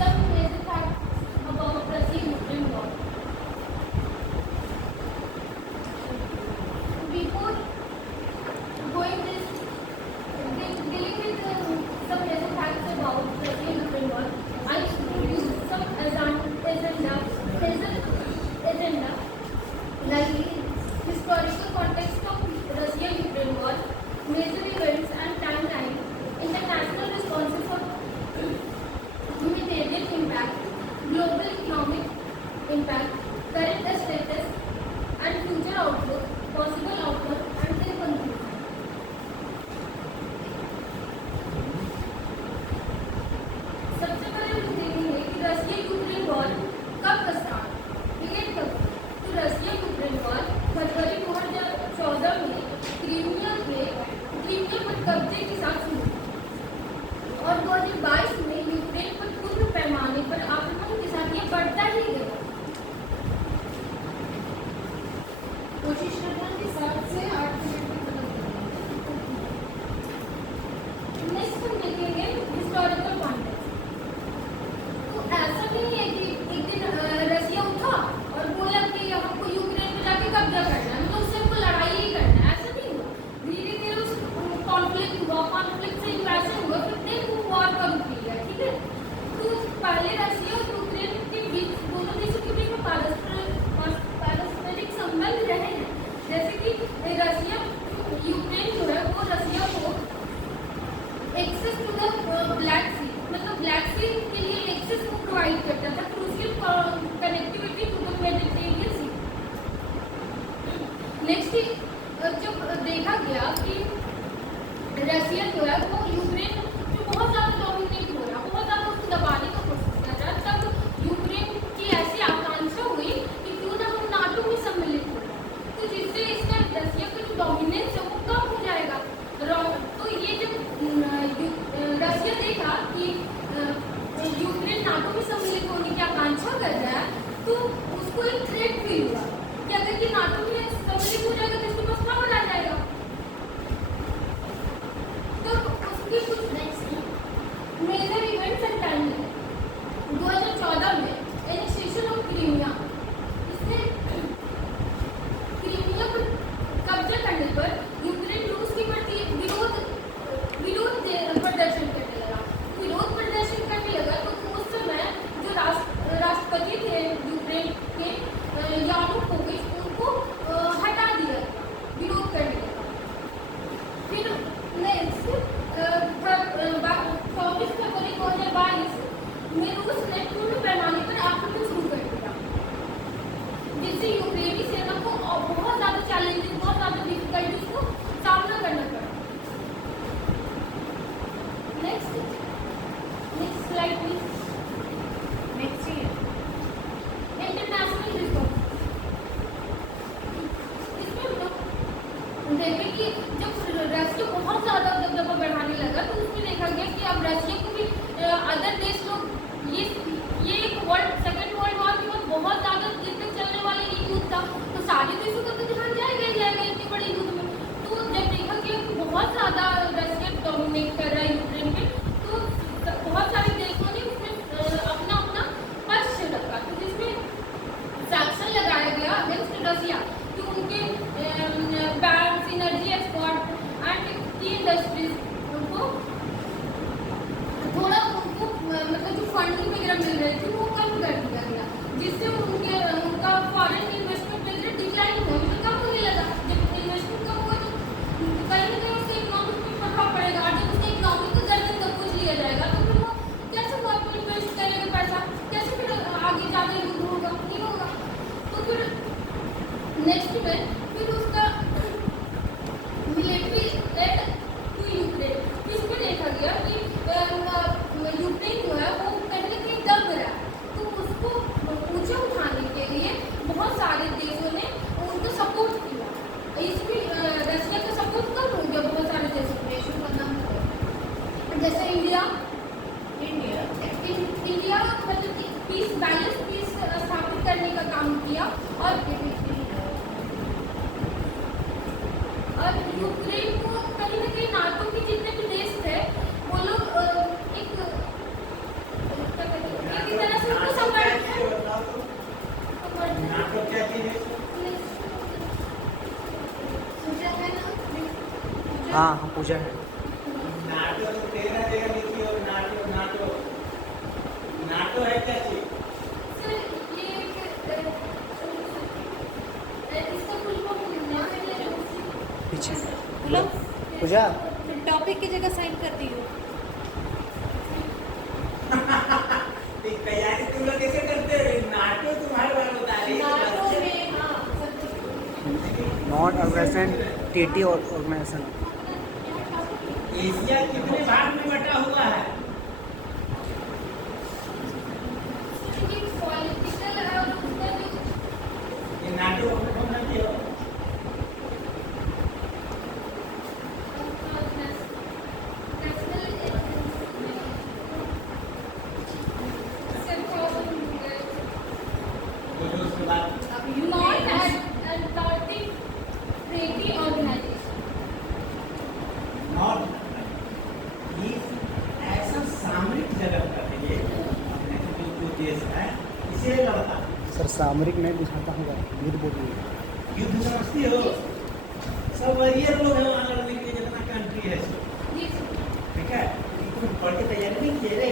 some major facts about Russia-Ukraine war. Before going this, dealing with some major facts about Russia-Ukraine war, I introduce some agenda like historical context of Russia-Ukraine war, major events and timeline, international responses for humanitarian impact, global economic impact, current status and future outlook, possible outcome and their conclusion. सबसे पहले हम देखेंगे कि Russia Ukraine war कब का start begin कब। तो Russia Ukraine war फरवरी 2014 में क्रीमिया पर कब्जे के साथ शुरू और 2022 में यूक्रेन पर पूर्ण पैमाने पर आक्रमण के साथ ये बढ़ता ही गया। कोशिश करना कि 7 से 8 मिनट में खत्म करना। नेक्स्ट हम देखेंगे हिस्टोरिकल कॉन्टेक्स्ट। तो ऐसा नहीं है कि एक दिन रशिया उठा और बोला कि हमको यूक्रेन में जाके कब्जा करना है, मतलब उससे हमको लड़ाई ही करना है, ऐसा नहीं हुआ। धीरे धीरे उस कॉन्फ्लिक्ट से इन्वेशन हुआ, फिर देन वो वॉर का रूप लिया, ठीक है। तो पहले रशिया और यूक्रेन के बीच, दोनों देशों के बीच में पारस्परिक संबंध रहे हैं। जैसे कि रशिया यूक्रेन जो है वो रशिया को एक्सेस टू द ब्लैक सी, मतलब ब्लैक सी के लिए एक्सेस को प्रोवाइड करता था, crucial connectivity to the Mediterranean sea. Next जब देखा गया कि रशिया जो है वो यूक्रेन जो बहुत ज़्यादा डोमिनेट हो रहा, बहुत ज़्यादा उसको दबाने का कोशिश कर रहा, तब यूक्रेन की ऐसी आकांक्षा हुई कि क्यों ना हम नाटो में सम्मिलित हो जाए, तो जिससे इसका रशिया का जो डोमिनेंस है वो कम हो जाएगा। तो ये जब रशिया देखा कि यूक्रेन नाटो में सम्मिलित होने की आकांक्षा कर रहा है, तो उसको एक थ्रेट फील हुआ कि अगर ये नाटो में सम्मिलित हो जाएगा तो इसके पास पावर आ जाएगा। तो उसकी कुछ next major events and timeline 2014 में एनेक्सेशन ऑफ क्रीमिया, इसमें क्रीमिया पर कब्जा करने पर यूक्रेन रूस के प्रति विरोध प्रदर्शन करने लगा। तो उस समय जो राष्ट्रपति थे यूक्रेन के यानुकोविच, उनको हटा दिया गया, विरोध करने लगा। फिर नेक्स्ट 24 फरवरी 2022 में रूस ने पूर्ण पैमाने पर आक्रमण शुरू कर दिया, जिससे यूक्रेनी सेना को बहुत ज़्यादा चैलेंजेस, बहुत ज़्यादा डिफिकल्टीज को सामना करना पड़ा। Next slide please. Next year international response. इसमें हम लोग देखें कि जब रशिया बहुत ज़्यादा दबदबा बढ़ाने लगा, तो उसमें देखा गया कि अब रशिया को भी अदर देश लोग, ये सेकेंड वर्ल्ड वॉर के बाद बहुत ज़्यादा दिन तक चलने वाला ये युद्ध था, तो सारे देशों का तो ध्यान जाएगा इतने बड़े युद्ध में। तो जब देखा गया कि बहुत ज़्यादा रशिया डोमिनेट कर रहा है यूक्रेन में, तो बहुत सारे देशों ने उसमें अपना पक्ष रखा, तो जिसमें सैंक्शन लगाया गया अगेंस्ट रशिया कि उनके बैंक्स, एनर्जी एक्सपोर्ट एंड की इंडस्ट्रीज को थोड़ा उनको मतलब जो फंडिंग वगैरह मिल रही थी वो कम कर दिया गया, जिससे उनका फॉरेन इन्वेस्टमेंट वगैरह डिक्लाइन हुआ, मतलब कम होने लगा। जब इन्वेस्टमेंट कम हुआ तो कहीं ना कहीं उससे इकोनॉमिक में प्रभाव पड़ेगा, और जब उससे इकोनॉमिक को गर्दन तक कुछ लिया जाएगा तो फिर वो कैसे वो आपको इन्वेस्ट करेगा पैसा, कैसे फिर आगे ज़्यादा यूज होगा, नहीं होगा। तो फिर नेक्स्ट में फिर उसका मिलिट्री एड टू यूक्रेन, इसमें देखा गया कि यूक्रेन जो है वो पहले कहीं दब रहा है, तो उसको ऊंचे उठाने के लिए बहुत सारे देशों ने उनको सपोर्ट किया। इसमें रशिया का सपोर्ट कम हो गया बहुत सारे देशों ने, जैसे इंडिया मतलब पीस बैलेंस पीस स्थापित करने का काम किया, और यूक्रेन को कहीं ना कहीं नाटो के जितने भी देश थे वो लोग एक हाँ हाँ पूजा है। नाटो तो तेरा जगह लिखी हो, नाटो नाटो नाटो है क्या चीज? सर ये इसका फुल फॉर्म नाम है पीछे बोलो पूजा। टॉपिक की जगह साइन कर दी हो। ये तैयारी तुम लोग कैसे करते हो? नाटो तुम्हारे बारे में बता रही है। नाटो में हाँ सब नॉट ऑर्गेनाइजेशन टीटी और ऑर्गेनाइजेशन। एशिया कितने भाग में बटा हुआ है? ये पॉलिटिकल और उसका जो ये नाटो कौन है? बोलो उसके बाद। नॉट ये ऐसा सामरिक जगह का है, ये अपने जो देश है इसे लड़ता है। सर सामरिक नहीं बुझाता होगा, युद्ध बोलिए। युद्ध समझती हो? सब वरियर लोग हैं वहाँ लड़ने के लिए, जितना कंट्री है सब। ठीक है, तुम पढ़ के तैयारी नहीं किए रे?